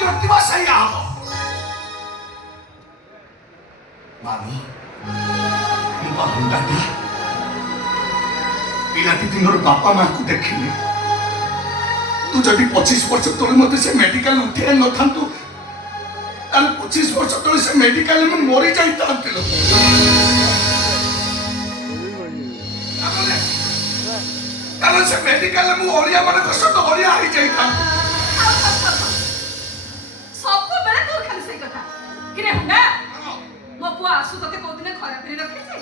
भाग्य रखिबा सैया हम मामी बाहुंगा पिलाटी दिनर बापा माँ को देखिले तू जदि 25 वर्ष तले मते से मेडिकल उठे न थांतु ताले 25 वर्ष तले से मेडिकल में मरि जाई तांतिलो ताले से मेडिकल में ओरिया माने कष्ट तो ओरिया ही जाई था सब बेले तू खाली सही कथा किरे हुंगा मो पुआ आसु तते को दिन खराब रे रखे छे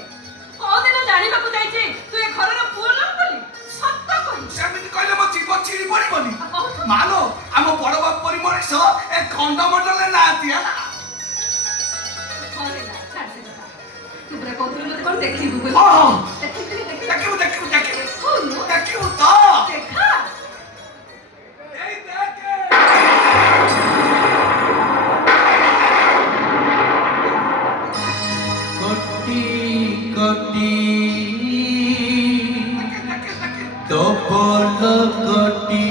को दिन जानिबा को जाई छे तू ए घर रो पुआ न बोली सत्य कहि सेमिति कहले म जीव छिरी पड़ी बनी मानो हम बड़ बाप परि मरिस ए खंड मंडल ना दिया अरे ना छाड़ से कथा तू बरे को दिन मते कोन देखि गूगल हां देखि देखिबो कोन देखिबो तो देखा ए देखे कोटी कोटी डबल कोटी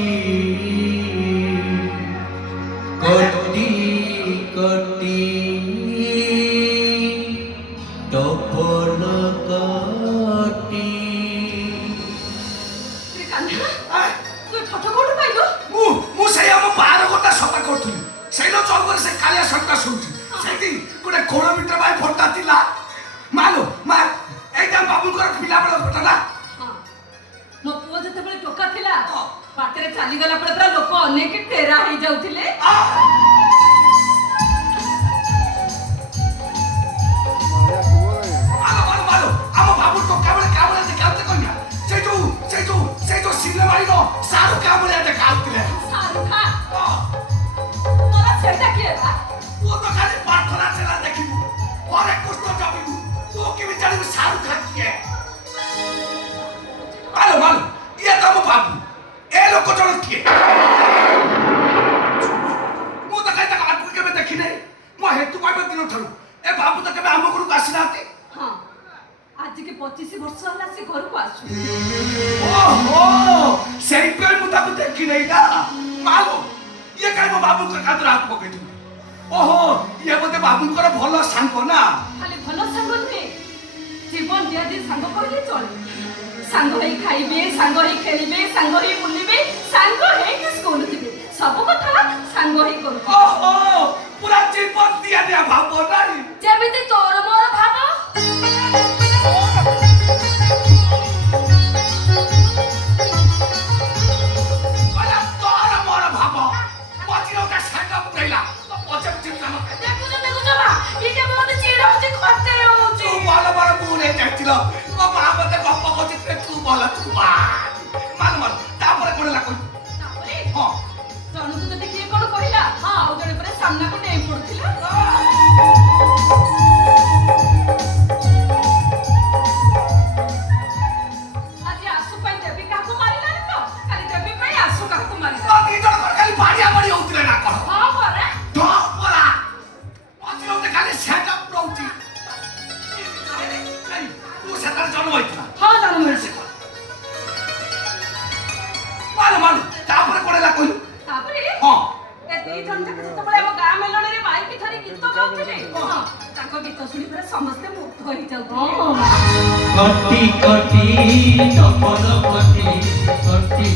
कोटी कोटी डबल कोटी कान्हा तू फोटो कोड पाइलो मु सही हम बाहर गोटा सफा करथुली सहीलो चलगर से कालिया संता सुनछि सेति गोटे खोड़ मीटर भाई फोटा थिला मालो मा एकदम बाबू कर पिला बड़ फोटा ना हां मो पुआ जते बेले टोका थिला बाटरे चाली गला परे पूरा लोक अनेक तेरा हे जाउथिले मालो हम बाबू टोका बड़े काम ले देखाते कन्या से जो सिनेमा रो सारू काम ले देखाउतिले सारू खा तोरा सेटा के बा वो तो खाली प्रार्थना चला देखिबू और एक कुछ तो जाबिबू तो के विचार में सारू खा किए मालो ये तो हम बाबू ए लोग जण किए मु तो कहता आगु के देखि नै मो हेतु कहबे दिन थरु ए बाबू तो केबे हम गुरु आसी नाते हां आज के 25 वर्ष होला से घर को आसु ओहो सही पे मु ताको देखि नै ना मालो ये काई मो बाबू का कादर हाथ पके तू ओहो ये बोते बाबू को भलो सांग ना खाली भलो संग नुहे जीवन दिया दिन संग कहले चले संग होई खाइबे संग होई खेलिबे संग होई बुलिबे संग होई स्कूल जिबे सब कथा संग होई करू ओहो पूरा जीवन दिया दिया भाव नाही जेमिति तोर मोर भाव वाला तोर मोर भाव पतिरो का सेटअप देला तो पछम चिंता मत देखु जमा ई के मते चिड़ा होची खते होची तू बाला बाला बुले जाइतिलो ओ बाबा ते गप्प कोचित्रे तू बाला तू बा मान तापर कोडला कोइ तापरे हां जणु तो जते के कोन कहिला हां आ जणे परे सामना को डेई पडथिला आज आसु पई देबी काको मारिला न तो खाली देबी पई आसु काको मारिला तो दी जण खाली भाडिया मरी होतिले ना करो हां परे तो परा पतिरो ते खाली सेटअप रहउती तू सेटअप जण होइतला हां जानो मिलसे मानो तापर कोडला कोइ तापरे हां ए दी जण जक जतबळे हम गाम मेलणे रे बाइक धरि गीत गाउथिले हां ताको गीत सुनि परे समस्त मुक्त होई जाउ कोटी कोटी डबल कोटी कोटी